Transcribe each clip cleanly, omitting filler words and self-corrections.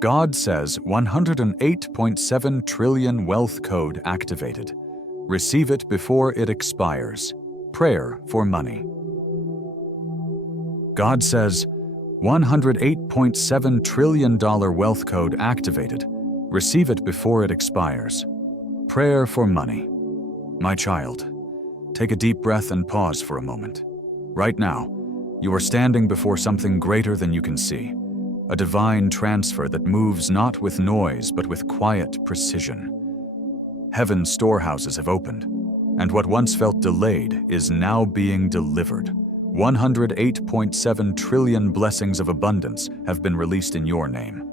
God says 108.7 trillion wealth code activated. Receive it before it expires. Prayer for money. God says $108.7 trillion wealth code activated. Receive it before it expires. Prayer for money. My child, take a deep breath and pause for a moment. Right now, you are standing before something greater than you can see. A divine transfer that moves not with noise but with quiet precision. Heaven's storehouses have opened, and what once felt delayed is now being delivered. 108.7 trillion blessings of abundance have been released in your name.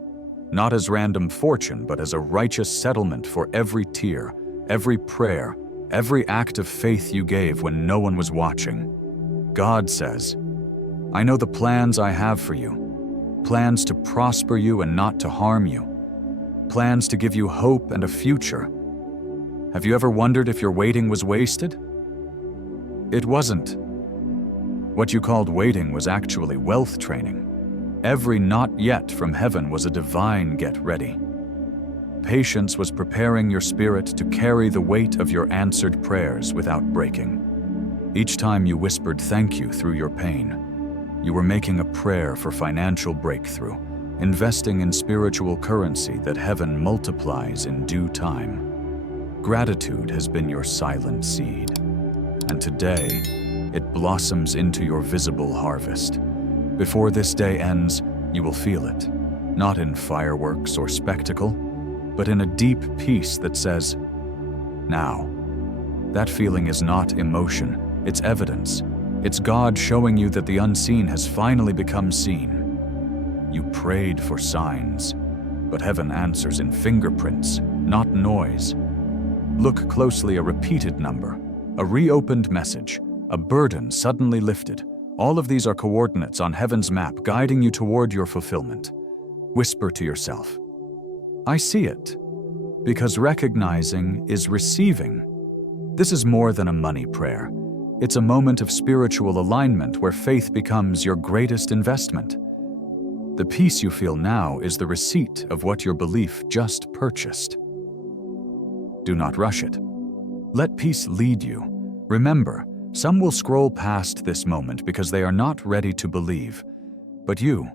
Not as random fortune, but as a righteous settlement for every tear, every prayer, every act of faith you gave when no one was watching. God says, I know the plans I have for you. Plans to prosper you and not to harm you. Plans to give you hope and a future. Have you ever wondered if your waiting was wasted? It wasn't. What you called waiting was actually wealth training. Every not yet from heaven was a divine get ready. Patience was preparing your spirit to carry the weight of your answered prayers without breaking. Each time you whispered thank you through your pain, you were making a prayer for financial breakthrough, investing in spiritual currency that heaven multiplies in due time. Gratitude has been your silent seed, and today it blossoms into your visible harvest. Before this day ends, you will feel it, not in fireworks or spectacle, but in a deep peace that says, now. That feeling is not emotion, it's evidence. It's God showing you that the unseen has finally become seen. You prayed for signs, but heaven answers in fingerprints, not noise. Look closely, a repeated number, a reopened message, a burden suddenly lifted. All of these are coordinates on heaven's map guiding you toward your fulfillment. Whisper to yourself, I see it, because recognizing is receiving. This is more than a money prayer. It's a moment of spiritual alignment where faith becomes your greatest investment. The peace you feel now is the receipt of what your belief just purchased. Do not rush it. Let peace lead you. Remember, some will scroll past this moment because they are not ready to believe. But you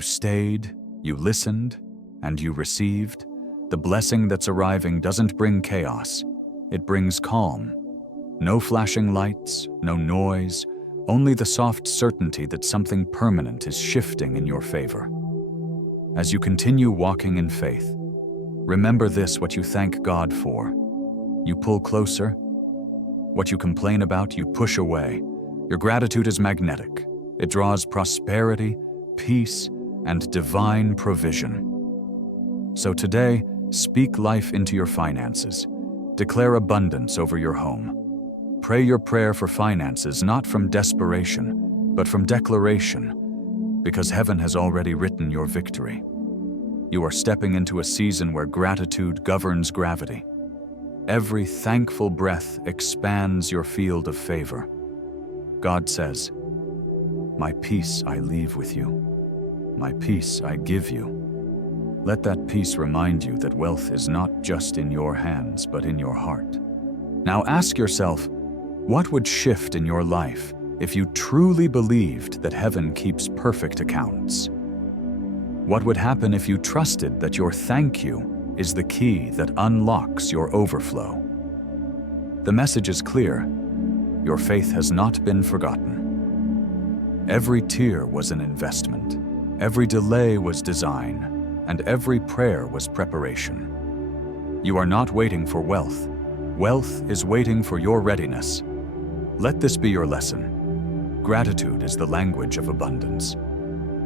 stayed, you listened, and you received. The blessing that's arriving doesn't bring chaos. It brings calm. No flashing lights, no noise, only the soft certainty that something permanent is shifting in your favor. As you continue walking in faith, remember this: what you thank God for, you pull closer. What you complain about, you push away. Your gratitude is magnetic. It draws prosperity, peace, and divine provision. So today, speak life into your finances. Declare abundance over your home. Pray your prayer for finances not from desperation, but from declaration, because heaven has already written your victory. You are stepping into a season where gratitude governs gravity. Every thankful breath expands your field of favor. God says, my peace I leave with you. My peace I give you. Let that peace remind you that wealth is not just in your hands, but in your heart. Now ask yourself, what would shift in your life if you truly believed that heaven keeps perfect accounts? What would happen if you trusted that your thank you is the key that unlocks your overflow? The message is clear. Your faith has not been forgotten. Every tear was an investment. Every delay was design, and every prayer was preparation. You are not waiting for wealth. Wealth is waiting for your readiness. Let this be your lesson. Gratitude is the language of abundance.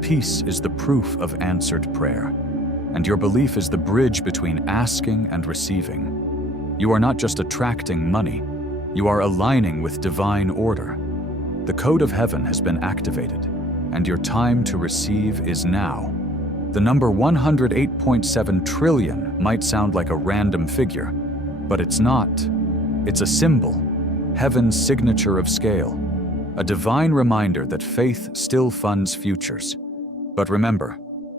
Peace is the proof of answered prayer. And your belief is the bridge between asking and receiving. You are not just attracting money, you are aligning with divine order. The code of heaven has been activated, and your time to receive is now. The number 108.7 trillion might sound like a random figure, but it's not. It's a symbol, heaven's signature of scale, a divine reminder that faith still funds futures. But remember,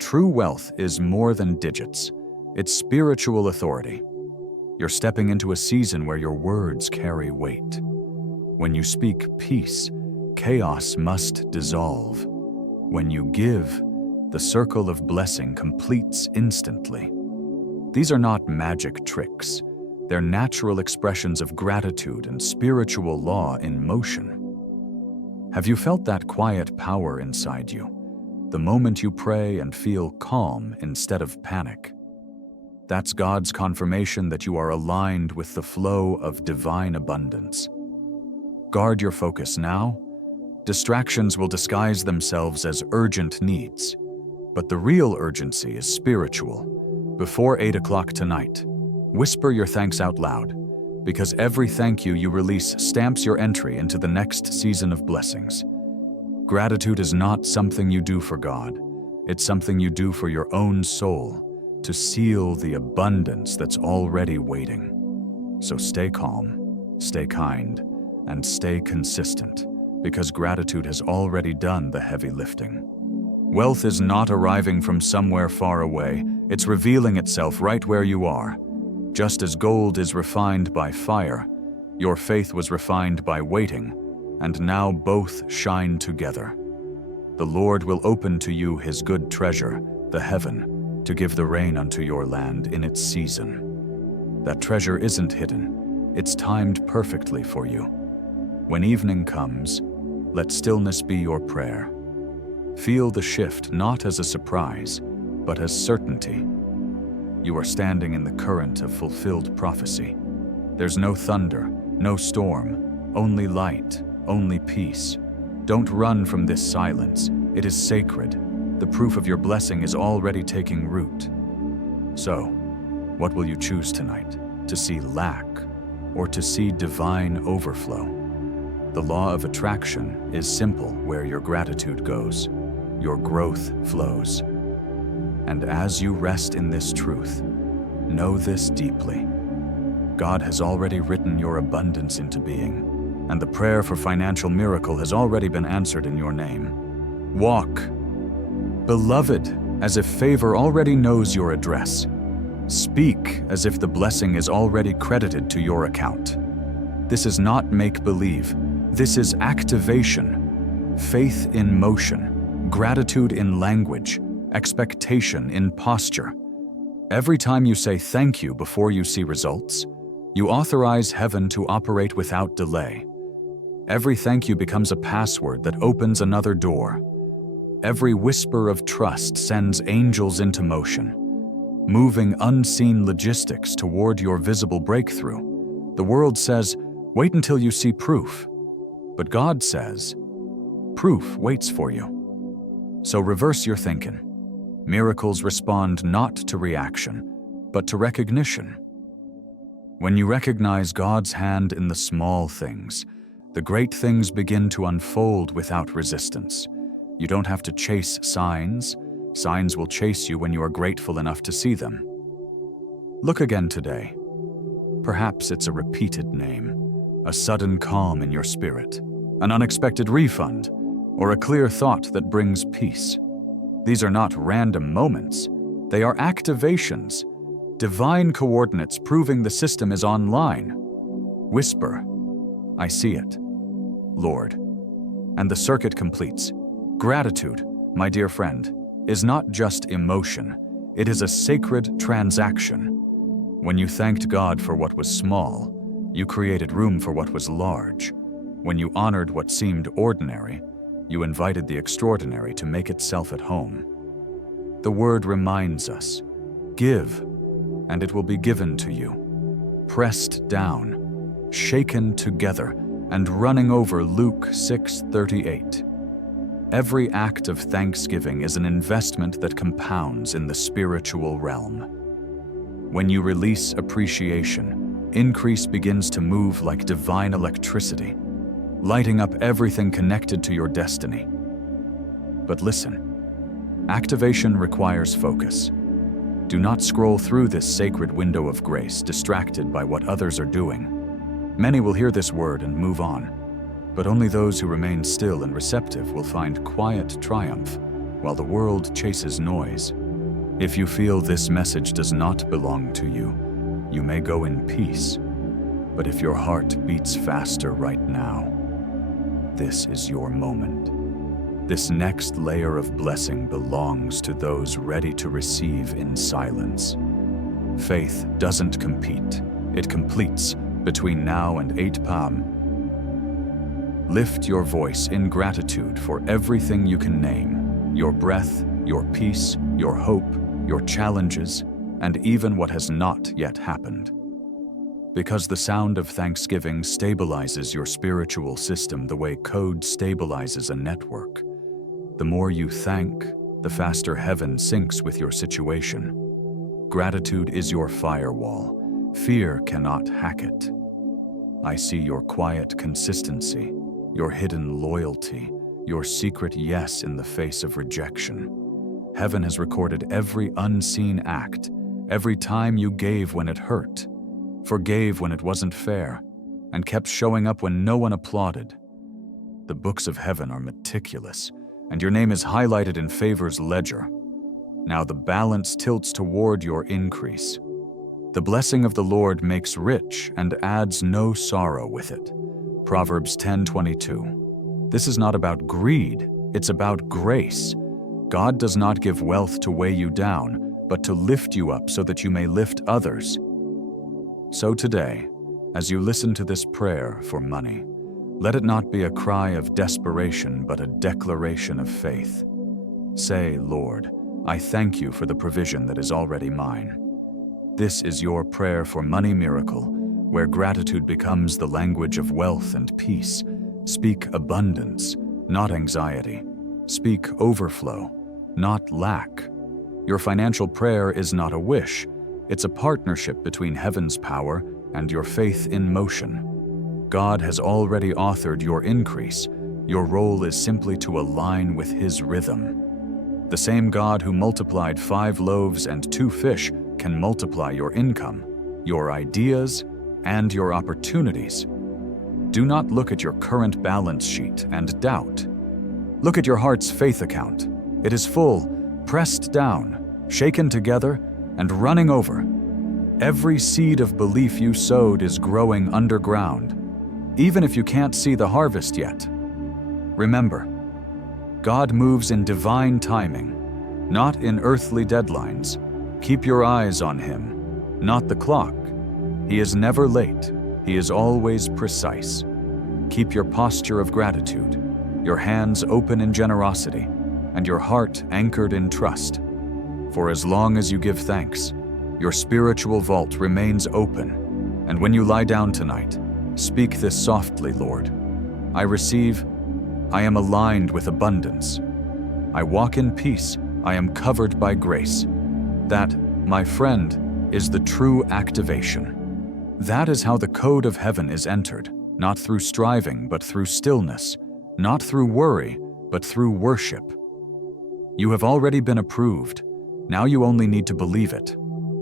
True wealth is more than digits. It's spiritual authority. You're stepping into a season where your words carry weight. When you speak peace, chaos must dissolve. When you give, the circle of blessing completes instantly. These are not magic tricks. They're natural expressions of gratitude and spiritual law in motion. Have you felt that quiet power inside you? The moment you pray and feel calm instead of panic. That's God's confirmation that you are aligned with the flow of divine abundance. Guard your focus now. Distractions will disguise themselves as urgent needs, but the real urgency is spiritual. Before 8 o'clock tonight, whisper your thanks out loud, because every thank you you release stamps your entry into the next season of blessings. Gratitude is not something you do for God. It's something you do for your own soul, to seal the abundance that's already waiting. So stay calm, stay kind, and stay consistent, because gratitude has already done the heavy lifting. Wealth is not arriving from somewhere far away. It's revealing itself right where you are. Just as gold is refined by fire, your faith was refined by waiting, and now both shine together. The Lord will open to you his good treasure, the heaven, to give the rain unto your land in its season. That treasure isn't hidden. It's timed perfectly for you. When evening comes, let stillness be your prayer. Feel the shift not as a surprise, but as certainty. You are standing in the current of fulfilled prophecy. There's no thunder, no storm, only light, only peace. Don't run from this silence. It is sacred. The proof of your blessing is already taking root. So, what will you choose tonight? To see lack or to see divine overflow? The law of attraction is simple. Where your gratitude goes, your growth flows. And as you rest in this truth, know this deeply. God has already written your abundance into being, and the prayer for financial miracle has already been answered in your name. Walk, beloved, as if favor already knows your address. Speak as if the blessing is already credited to your account. This is not make-believe. This is activation, faith in motion, gratitude in language, expectation in posture. Every time you say thank you before you see results, you authorize heaven to operate without delay. Every thank you becomes a password that opens another door. Every whisper of trust sends angels into motion, moving unseen logistics toward your visible breakthrough. The world says, wait until you see proof. But God says, proof waits for you. So reverse your thinking. Miracles respond not to reaction, but to recognition. When you recognize God's hand in the small things, the great things begin to unfold without resistance. You don't have to chase signs. Signs will chase you when you are grateful enough to see them. Look again today. Perhaps it's a repeated name, a sudden calm in your spirit, an unexpected refund, or a clear thought that brings peace. These are not random moments. They are activations, divine coordinates proving the system is online. Whisper, I see it, Lord. And the circuit completes. Gratitude, my dear friend, is not just emotion. It is a sacred transaction. When you thanked God for what was small, you created room for what was large. When you honored what seemed ordinary, you invited the extraordinary to make itself at home. The word reminds us, give, and it will be given to you. Pressed down, shaken together, and running over. Luke 6:38. Every act of thanksgiving is an investment that compounds in the spiritual realm. When you release appreciation, increase begins to move like divine electricity, lighting up everything connected to your destiny. But listen, activation requires focus. Do not scroll through this sacred window of grace, distracted by what others are doing. Many will hear this word and move on, but only those who remain still and receptive will find quiet triumph. while the world chases noise. If you feel this message does not belong to you, you may go in peace. But if your heart beats faster right now, this is your moment. This next layer of blessing belongs to those ready to receive in silence. Faith doesn't compete, it completes between now and 8 p.m. Lift your voice in gratitude for everything you can name: your breath, your peace, your hope, your challenges, and even what has not yet happened. Because the sound of thanksgiving stabilizes your spiritual system the way code stabilizes a network. The more you thank, the faster heaven syncs with your situation. Gratitude is your firewall. Fear cannot hack it. I see your quiet consistency, your hidden loyalty, your secret yes in the face of rejection. Heaven has recorded every unseen act, every time you gave when it hurt, forgave when it wasn't fair, and kept showing up when no one applauded. The books of heaven are meticulous, and your name is highlighted in favor's ledger. Now the balance tilts toward your increase. The blessing of the Lord makes rich and adds no sorrow with it. Proverbs 10:22. This is not about greed, it's about grace. God does not give wealth to weigh you down, but to lift you up so that you may lift others. So today, as you listen to this prayer for money, let it not be a cry of desperation, but a declaration of faith. Say, Lord, I thank you for the provision that is already mine. This is your prayer for money miracle, where gratitude becomes the language of wealth and peace. Speak abundance, not anxiety. Speak overflow, not lack. Your financial prayer is not a wish. It's a partnership between heaven's power and your faith in motion. God has already authored your increase. Your role is simply to align with His rhythm. The same God who multiplied 5 loaves and 2 fish can multiply your income, your ideas, and your opportunities. Do not look at your current balance sheet and doubt. Look at your heart's faith account. It is full, pressed down, shaken together, and running over. Every seed of belief you sowed is growing underground, even if you can't see the harvest yet. Remember, God moves in divine timing, not in earthly deadlines. Keep your eyes on Him, not the clock. He is never late. He is always precise. Keep your posture of gratitude, your hands open in generosity, and your heart anchored in trust. For as long as you give thanks, your spiritual vault remains open. And when you lie down tonight, speak this softly, Lord. I receive. I am aligned with abundance. I walk in peace. I am covered by grace. That, my friend, is the true activation. That is how the code of heaven is entered, not through striving, but through stillness, not through worry, but through worship. You have already been approved. Now you only need to believe it.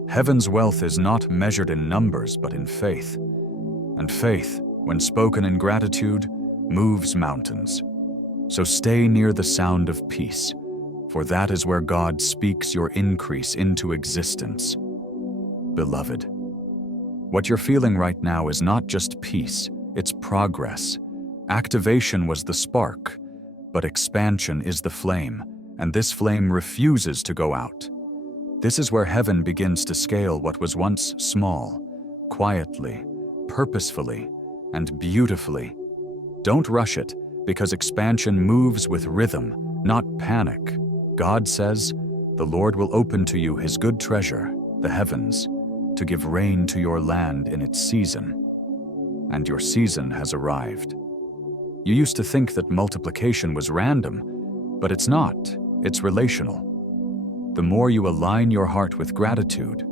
Heaven's wealth is not measured in numbers, but in faith. And faith, when spoken in gratitude, moves mountains. So stay near the sound of peace, for that is where God speaks your increase into existence. Beloved, what you're feeling right now is not just peace, it's progress. Activation was the spark, but expansion is the flame, and this flame refuses to go out. This is where heaven begins to scale what was once small, quietly, purposefully, and beautifully. Don't rush it, because expansion moves with rhythm, not panic. God says, "The Lord will open to you His good treasure, the heavens, to give rain to your land in its season." And your season has arrived. You used to think that multiplication was random, but it's not. It's relational. The more you align your heart with gratitude,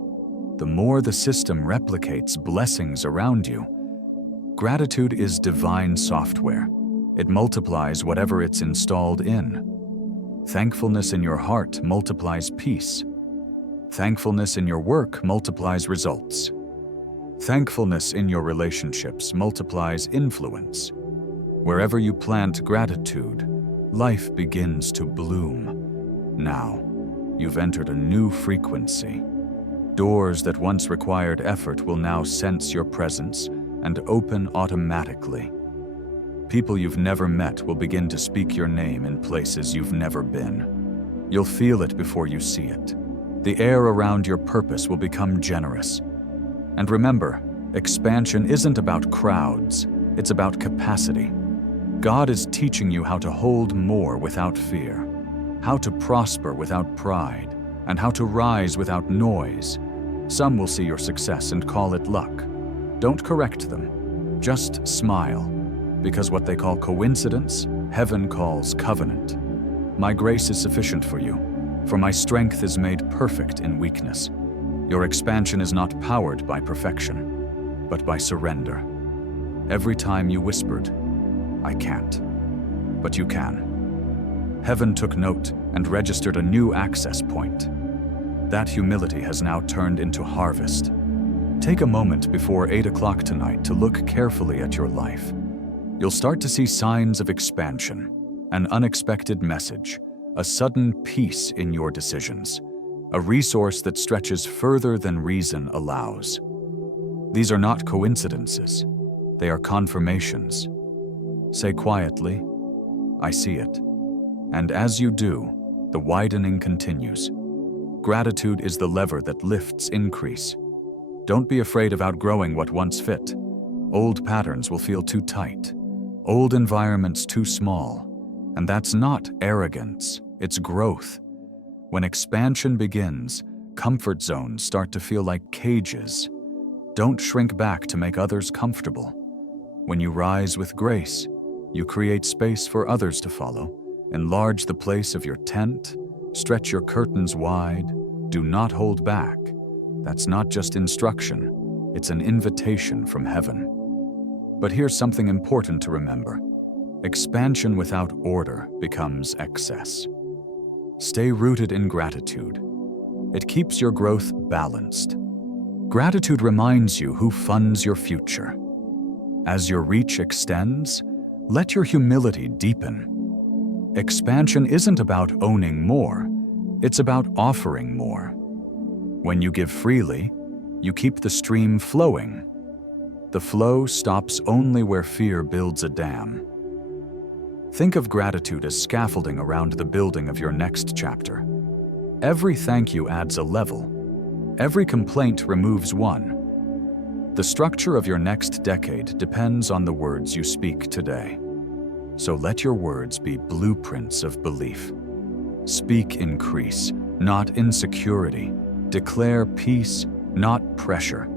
the more the system replicates blessings around you. Gratitude is divine software. It multiplies whatever it's installed in. Thankfulness in your heart multiplies peace. Thankfulness in your work multiplies results. Thankfulness in your relationships multiplies influence. Wherever you plant gratitude, life begins to bloom. Now, you've entered a new frequency. Doors that once required effort will now sense your presence and open automatically. People you've never met will begin to speak your name in places you've never been. You'll feel it before you see it. The air around your purpose will become generous. And remember, expansion isn't about crowds, it's about capacity. God is teaching you how to hold more without fear, how to prosper without pride, and how to rise without noise. Some will see your success and call it luck. Don't correct them. Just smile, because what they call coincidence, heaven calls covenant. My grace is sufficient for you, for my strength is made perfect in weakness. Your expansion is not powered by perfection, but by surrender. Every time you whispered, "I can't," but you can. Heaven took note and registered a new access point. That humility has now turned into harvest. Take a moment before 8 o'clock tonight to look carefully at your life. You'll start to see signs of expansion, an unexpected message, a sudden peace in your decisions, a resource that stretches further than reason allows. These are not coincidences, they are confirmations. Say quietly, "I see it." And as you do, the widening continues. Gratitude is the lever that lifts increase. Don't be afraid of outgrowing what once fit. Old patterns will feel too tight, old environments too small. And that's not arrogance, it's growth. When expansion begins, comfort zones start to feel like cages. Don't shrink back to make others comfortable. When you rise with grace, you create space for others to follow. Enlarge the place of your tent, stretch your curtains wide, do not hold back. That's not just instruction, it's an invitation from heaven. But here's something important to remember. Expansion without order becomes excess. Stay rooted in gratitude. It keeps your growth balanced. Gratitude reminds you who funds your future. As your reach extends, let your humility deepen. Expansion isn't about owning more, it's about offering more. When you give freely, you keep the stream flowing. The flow stops only where fear builds a dam. Think of gratitude as scaffolding around the building of your next chapter. Every thank you adds a level. Every complaint removes one. The structure of your next decade depends on the words you speak today. So let your words be blueprints of belief. Speak increase, not insecurity. Declare peace, not pressure.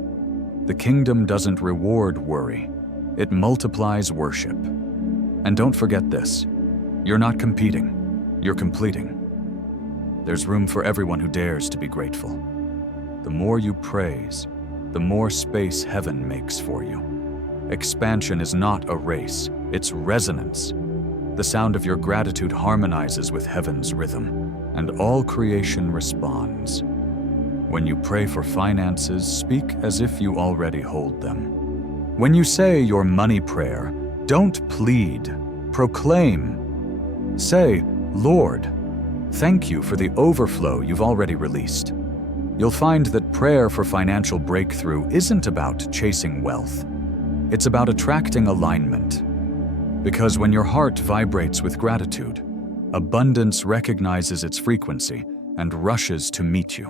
The kingdom doesn't reward worry, it multiplies worship. And don't forget this, you're not competing, you're completing. There's room for everyone who dares to be grateful. The more you praise, the more space heaven makes for you. Expansion is not a race, it's resonance. The sound of your gratitude harmonizes with heaven's rhythm, and all creation responds. When you pray for finances, speak as if you already hold them. When you say your money prayer, don't plead, proclaim. Say, "Lord, thank you for the overflow you've already released." You'll find that prayer for financial breakthrough isn't about chasing wealth. It's about attracting alignment. Because when your heart vibrates with gratitude, abundance recognizes its frequency and rushes to meet you.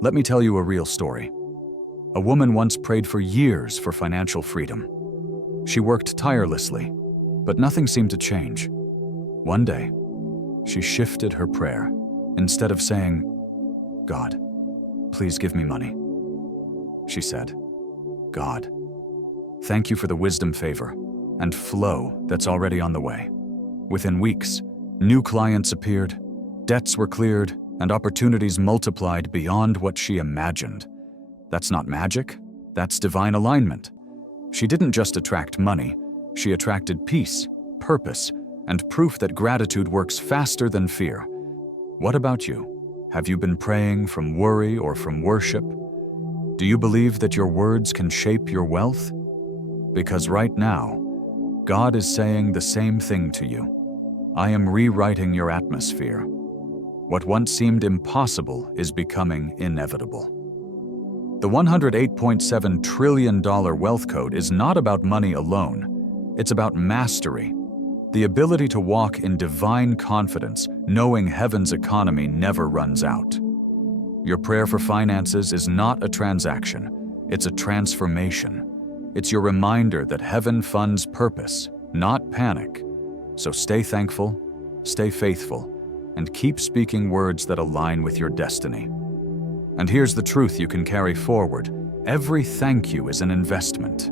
Let me tell you a real story. A woman once prayed for years for financial freedom. She worked tirelessly, but nothing seemed to change. One day, she shifted her prayer. Instead of saying, "God, please give me money," she said, "God, thank you for the wisdom, favor, and flow that's already on the way." Within weeks, new clients appeared, debts were cleared, and opportunities multiplied beyond what she imagined. That's not magic, that's divine alignment. She didn't just attract money, she attracted peace, purpose, and proof that gratitude works faster than fear. What about you? Have you been praying from worry or from worship? Do you believe that your words can shape your wealth? Because right now, God is saying the same thing to you. I am rewriting your atmosphere. What once seemed impossible is becoming inevitable. The $108.7 trillion wealth code is not about money alone. It's about mastery, the ability to walk in divine confidence, knowing heaven's economy never runs out. Your prayer for finances is not a transaction, it's a transformation. It's your reminder that heaven funds purpose, not panic. So stay thankful, stay faithful, and keep speaking words that align with your destiny. And here's the truth you can carry forward. Every thank you is an investment.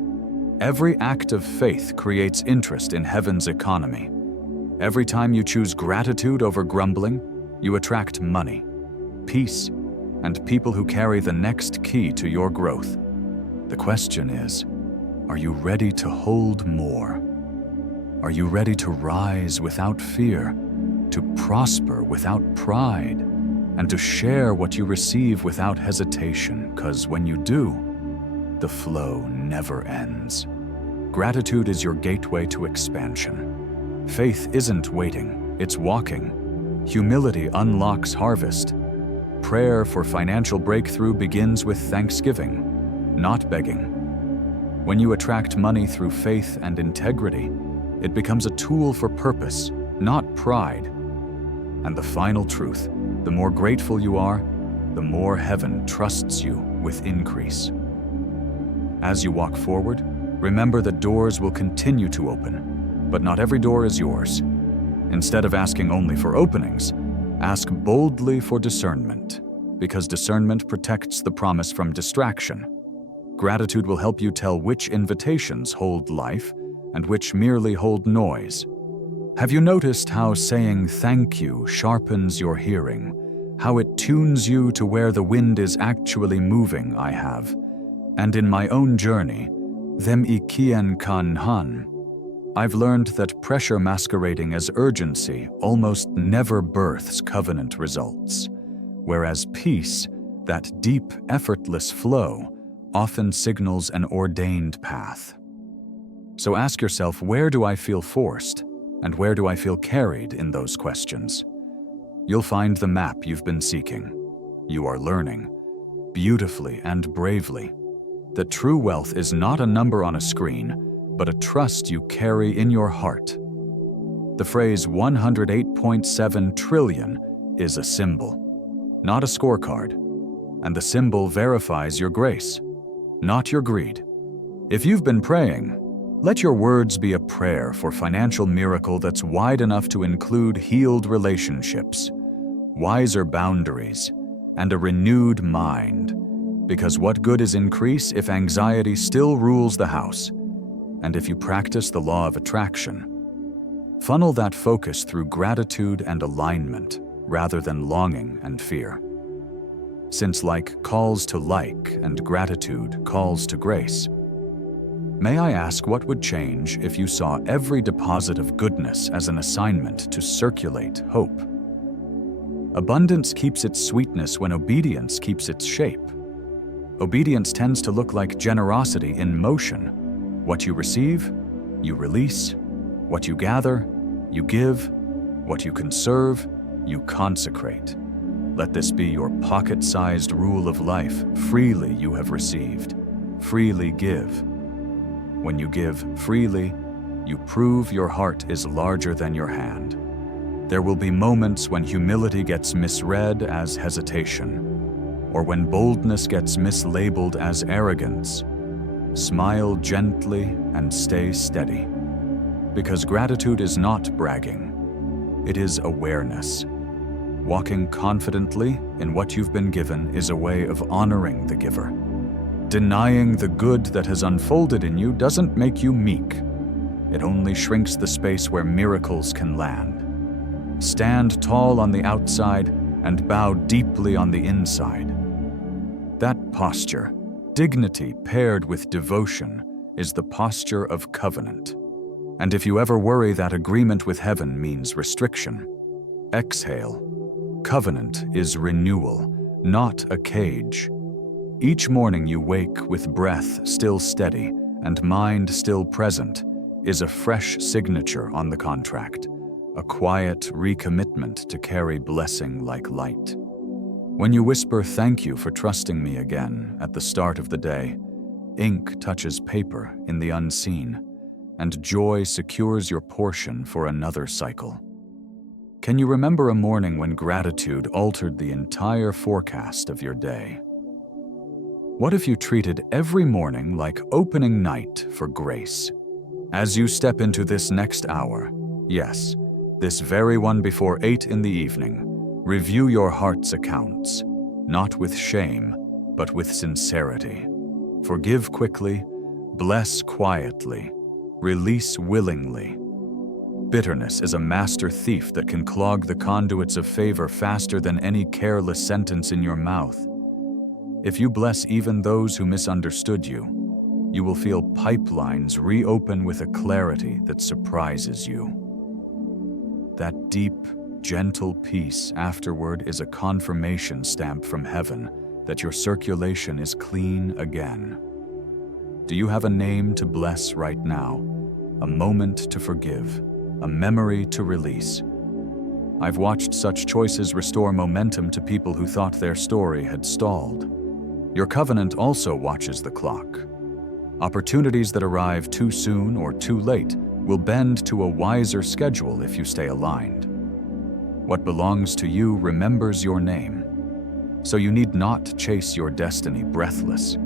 Every act of faith creates interest in heaven's economy. Every time you choose gratitude over grumbling, you attract money, peace, and people who carry the next key to your growth. The question is, are you ready to hold more? Are you ready to rise without fear, to prosper without pride, and to share what you receive without hesitation? 'Cause when you do, the flow never ends. Gratitude is your gateway to expansion. Faith isn't waiting, it's walking. Humility unlocks harvest. Prayer for financial breakthrough begins with thanksgiving, not begging. When you attract money through faith and integrity, it becomes a tool for purpose, not pride. And the final truth, the more grateful you are, the more heaven trusts you with increase. As you walk forward, remember that doors will continue to open, but not every door is yours. Instead of asking only for openings, ask boldly for discernment, because discernment protects the promise from distraction. Gratitude will help you tell which invitations hold life and which merely hold noise. Have you noticed how saying thank you sharpens your hearing? How it tunes you to where the wind is actually moving? I have. And in my own journey, them ikien kan han, I've learned that pressure masquerading as urgency almost never births covenant results, whereas peace, that deep, effortless flow, often signals an ordained path. So ask yourself, where do I feel forced, and where do I feel carried in those questions? You'll find the map you've been seeking. You are learning, beautifully and bravely, that true wealth is not a number on a screen, but a trust you carry in your heart. The phrase 108.7 trillion is a symbol, not a scorecard, and the symbol verifies your grace, not your greed. If you've been praying, let your words be a prayer for financial miracle that's wide enough to include healed relationships, wiser boundaries, and a renewed mind. Because what good is increase if anxiety still rules the house? And if you practice the law of attraction, funnel that focus through gratitude and alignment rather than longing and fear. Since like calls to like and gratitude calls to grace, may I ask what would change if you saw every deposit of goodness as an assignment to circulate hope? Abundance keeps its sweetness when obedience keeps its shape. Obedience tends to look like generosity in motion. What you receive, you release. What you gather, you give. What you conserve, you consecrate. Let this be your pocket-sized rule of life. Freely you have received. Freely give. When you give freely, you prove your heart is larger than your hand. There will be moments when humility gets misread as hesitation, or when boldness gets mislabeled as arrogance. Smile gently and stay steady, because gratitude is not bragging. It is awareness. Walking confidently in what you've been given is a way of honoring the giver. Denying the good that has unfolded in you doesn't make you meek. It only shrinks the space where miracles can land. Stand tall on the outside and bow deeply on the inside. That posture, dignity paired with devotion, is the posture of covenant. And if you ever worry that agreement with heaven means restriction, exhale. Covenant is renewal, not a cage. Each morning you wake with breath still steady and mind still present is a fresh signature on the contract, a quiet recommitment to carry blessing like light. When you whisper "thank you for trusting me again" at the start of the day, ink touches paper in the unseen, and joy secures your portion for another cycle. Can you remember a morning when gratitude altered the entire forecast of your day? What if you treated every morning like opening night for grace? As you step into this next hour, yes, this very one before 8 in the evening, review your heart's accounts, not with shame, but with sincerity. Forgive quickly, bless quietly, release willingly. Bitterness is a master thief that can clog the conduits of favor faster than any careless sentence in your mouth. If you bless even those who misunderstood you, you will feel pipelines reopen with a clarity that surprises you. That deep, gentle peace afterward is a confirmation stamp from heaven that your circulation is clean again. Do you have a name to bless right now? A moment to forgive? A memory to release? I've watched such choices restore momentum to people who thought their story had stalled. Your covenant also watches the clock. Opportunities that arrive too soon or too late will bend to a wiser schedule if you stay aligned. What belongs to you remembers your name, so you need not chase your destiny breathless.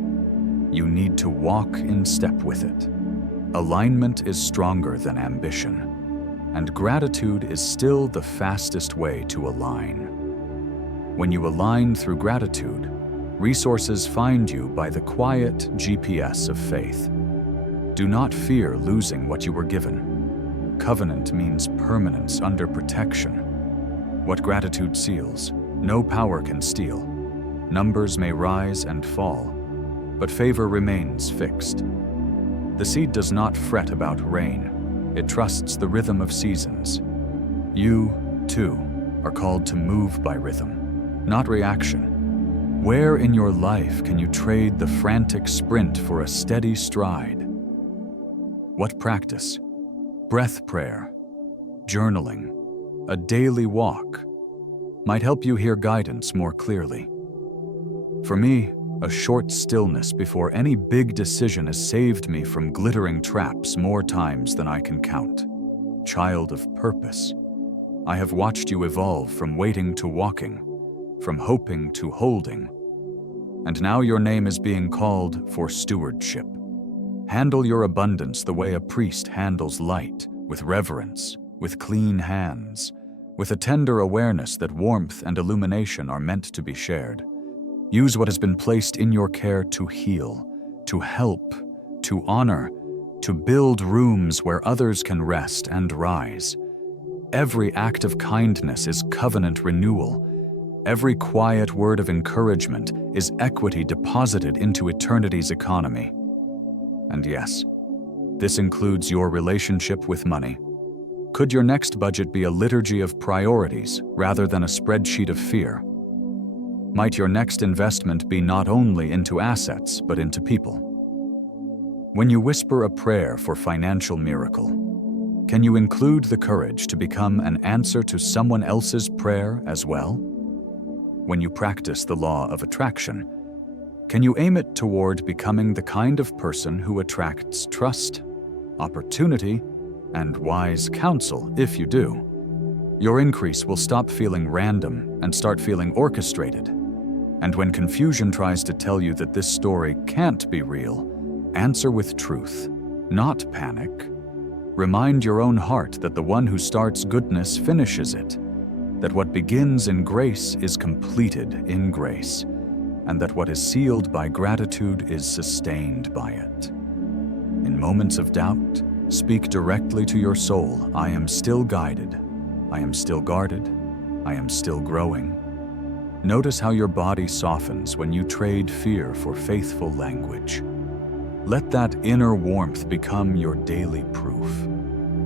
You need to walk in step with it. Alignment is stronger than ambition, and gratitude is still the fastest way to align. When you align through gratitude, resources find you by the quiet GPS of faith. Do not fear losing what you were given. Covenant means permanence under protection. What gratitude seals, no power can steal. Numbers may rise and fall, but favor remains fixed. The seed does not fret about rain. It trusts the rhythm of seasons. You, too, are called to move by rhythm, not reaction. Where in your life can you trade the frantic sprint for a steady stride? What practice? Breath prayer, journaling, a daily walk might help you hear guidance more clearly. For me, a short stillness before any big decision has saved me from glittering traps more times than I can count. Child of purpose, I have watched you evolve from waiting to walking, from hoping to holding, and now your name is being called for stewardship. Handle your abundance the way a priest handles light, with reverence, with clean hands, with a tender awareness that warmth and illumination are meant to be shared. Use what has been placed in your care to heal, to help, to honor, to build rooms where others can rest and rise. Every act of kindness is covenant renewal. Every quiet word of encouragement is equity deposited into eternity's economy. And yes, this includes your relationship with money. Could your next budget be a liturgy of priorities rather than a spreadsheet of fear? Might your next investment be not only into assets, but into people? When you whisper a prayer for financial miracle, can you include the courage to become an answer to someone else's prayer as well? When you practice the law of attraction, can you aim it toward becoming the kind of person who attracts trust, opportunity, and wise counsel? If you do, your increase will stop feeling random and start feeling orchestrated. And when confusion tries to tell you that this story can't be real, answer with truth, not panic. Remind your own heart that the one who starts goodness finishes it, that what begins in grace is completed in grace, and that what is sealed by gratitude is sustained by it. In moments of doubt, speak directly to your soul. I am still guided. I am still guarded. I am still growing. Notice how your body softens when you trade fear for faithful language. Let that inner warmth become your daily proof.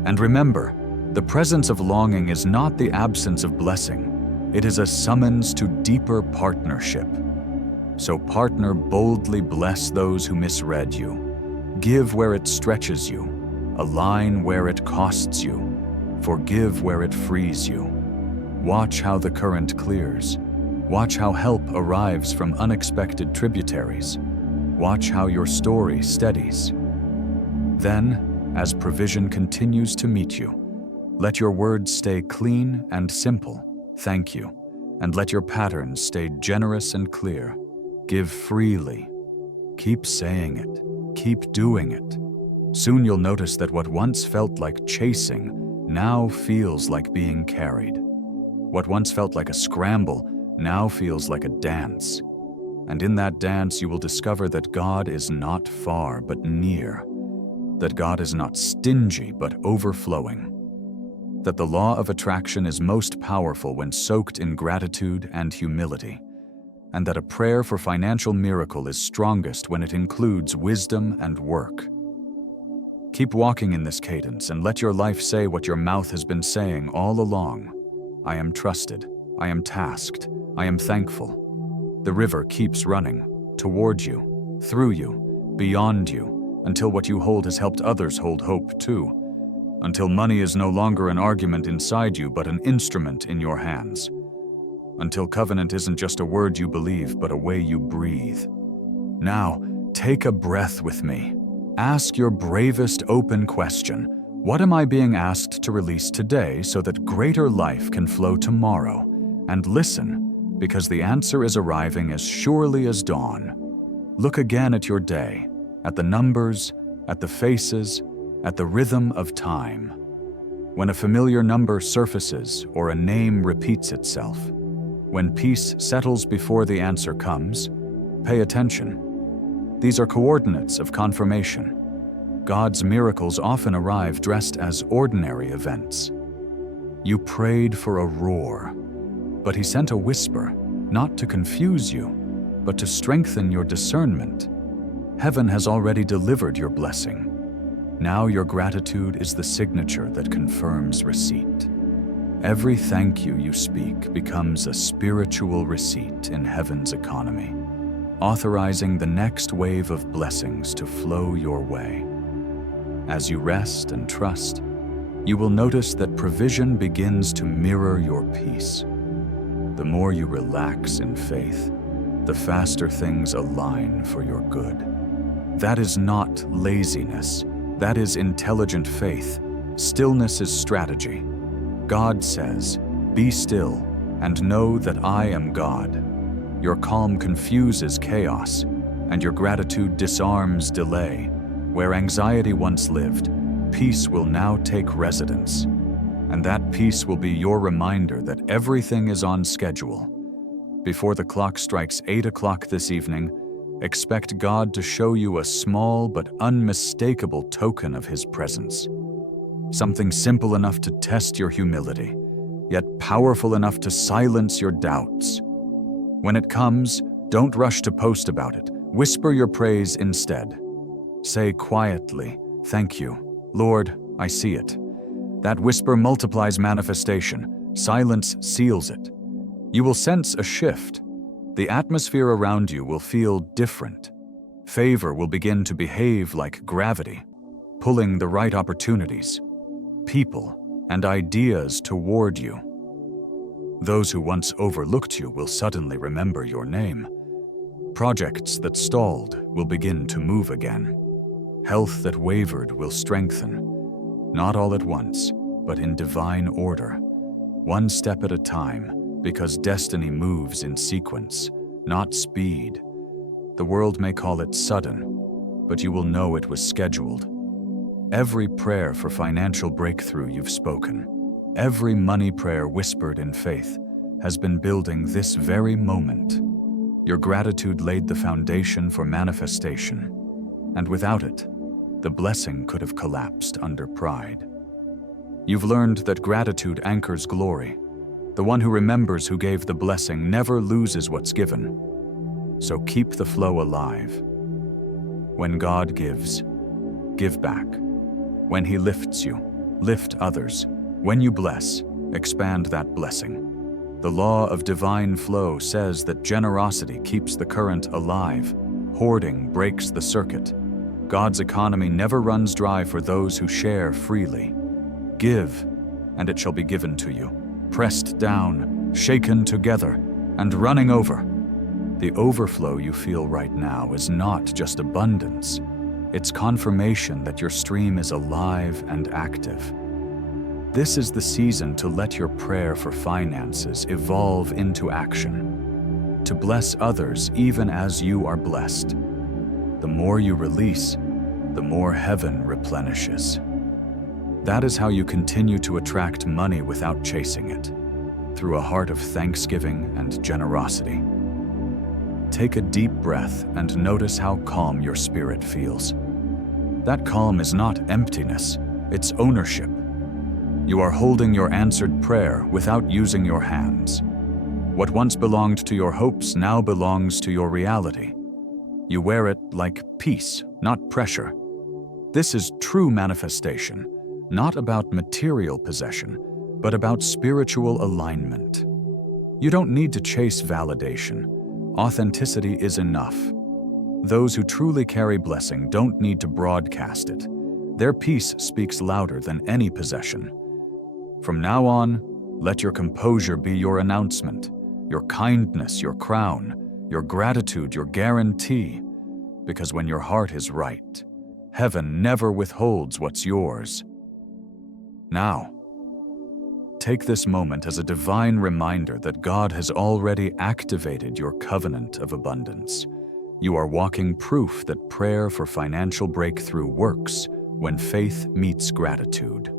And remember, the presence of longing is not the absence of blessing. It is a summons to deeper partnership. So partner boldly, bless those who misread you. Give where it stretches you. Align where it costs you. Forgive where it frees you. Watch how the current clears. Watch how help arrives from unexpected tributaries. Watch how your story steadies. Then, as provision continues to meet you, let your words stay clean and simple, thank you, and let your patterns stay generous and clear. Give freely. Keep saying it. Keep doing it. Soon you'll notice that what once felt like chasing now feels like being carried. What once felt like a scramble now feels like a dance. And in that dance you will discover that God is not far but near, that God is not stingy but overflowing, that the law of attraction is most powerful when soaked in gratitude and humility, and that a prayer for financial miracle is strongest when it includes wisdom and work. Keep walking in this cadence and let your life say what your mouth has been saying all along. I am trusted. I am tasked. I am thankful. The river keeps running toward you, through you, beyond you, until what you hold has helped others hold hope too. Until money is no longer an argument inside you but an instrument in your hands. Until covenant isn't just a word you believe but a way you breathe. Now, take a breath with me. Ask your bravest open question. What am I being asked to release today so that greater life can flow tomorrow? And listen, because the answer is arriving as surely as dawn. Look again at your day, at the numbers, at the faces, at the rhythm of time. When a familiar number surfaces or a name repeats itself, when peace settles before the answer comes, pay attention. These are coordinates of confirmation. God's miracles often arrive dressed as ordinary events. You prayed for a roar, but He sent a whisper, not to confuse you, but to strengthen your discernment. Heaven has already delivered your blessing. Now your gratitude is the signature that confirms receipt. Every thank you you speak becomes a spiritual receipt in heaven's economy, authorizing the next wave of blessings to flow your way. As you rest and trust, you will notice that provision begins to mirror your peace. The more you relax in faith, the faster things align for your good. That is not laziness. That is intelligent faith. Stillness is strategy. God says, "Be still and know that I am God." Your calm confuses chaos, and your gratitude disarms delay. Where anxiety once lived, peace will now take residence. And that peace will be your reminder that everything is on schedule. Before the clock strikes 8 o'clock this evening, expect God to show you a small but unmistakable token of His presence. Something simple enough to test your humility, yet powerful enough to silence your doubts. When it comes, don't rush to post about it. Whisper your praise instead. Say quietly, "Thank you, Lord, I see it." That whisper multiplies manifestation. Silence seals it. You will sense a shift. The atmosphere around you will feel different. Favor will begin to behave like gravity, pulling the right opportunities, people, and ideas toward you. Those who once overlooked you will suddenly remember your name. Projects that stalled will begin to move again. Health that wavered will strengthen. Not all at once, but in divine order, one step at a time, because destiny moves in sequence, not speed. The world may call it sudden, but you will know it was scheduled. Every prayer for financial breakthrough you've spoken, every money prayer whispered in faith, has been building this very moment. Your gratitude laid the foundation for manifestation, and without it, the blessing could have collapsed under pride. You've learned that gratitude anchors glory. The one who remembers who gave the blessing never loses what's given. So keep the flow alive. When God gives, give back. When He lifts you, lift others. When you bless, expand that blessing. The law of divine flow says that generosity keeps the current alive. Hoarding breaks the circuit. God's economy never runs dry for those who share freely. Give, and it shall be given to you, pressed down, shaken together, and running over. The overflow you feel right now is not just abundance. It's confirmation that your stream is alive and active. This is the season to let your prayer for finances evolve into action, to bless others even as you are blessed. The more you release, the more heaven replenishes. That is how you continue to attract money without chasing it, through a heart of thanksgiving and generosity. Take a deep breath and notice how calm your spirit feels. That calm is not emptiness, it's ownership. You are holding your answered prayer without using your hands. What once belonged to your hopes now belongs to your reality. You wear it like peace, not pressure. This is true manifestation, not about material possession, but about spiritual alignment. You don't need to chase validation. Authenticity is enough. Those who truly carry blessing don't need to broadcast it. Their peace speaks louder than any possession. From now on, let your composure be your announcement, your kindness your crown, your gratitude your guarantee. Because when your heart is right, heaven never withholds what's yours. Now, take this moment as a divine reminder that God has already activated your covenant of abundance. You are walking proof that prayer for financial breakthrough works when faith meets gratitude.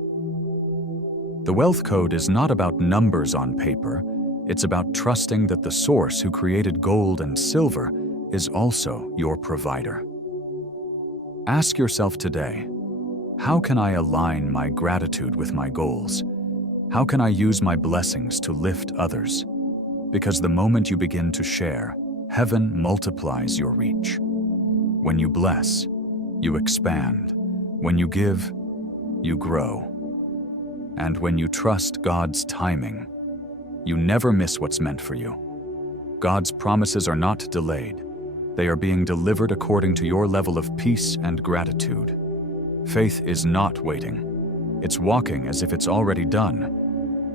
The wealth code is not about numbers on paper, it's about trusting that the source who created gold and silver is also your provider. Ask yourself today, how can I align my gratitude with my goals? How can I use my blessings to lift others? Because the moment you begin to share, heaven multiplies your reach. When you bless, you expand. When you give, you grow. And when you trust God's timing, you never miss what's meant for you. God's promises are not delayed. They are being delivered according to your level of peace and gratitude. Faith is not waiting. It's walking as if it's already done.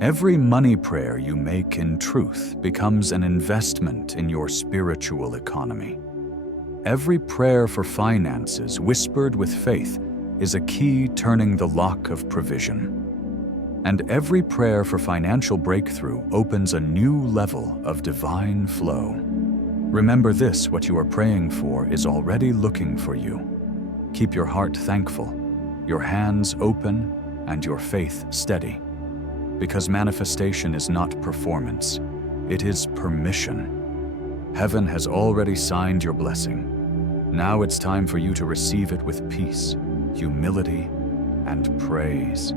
Every money prayer you make in truth becomes an investment in your spiritual economy. Every prayer for finances whispered with faith is a key turning the lock of provision. And every prayer for financial breakthrough opens a new level of divine flow. Remember this, what you are praying for is already looking for you. Keep your heart thankful, your hands open, and your faith steady. Because manifestation is not performance, it is permission. Heaven has already signed your blessing. Now it's time for you to receive it with peace, humility, and praise.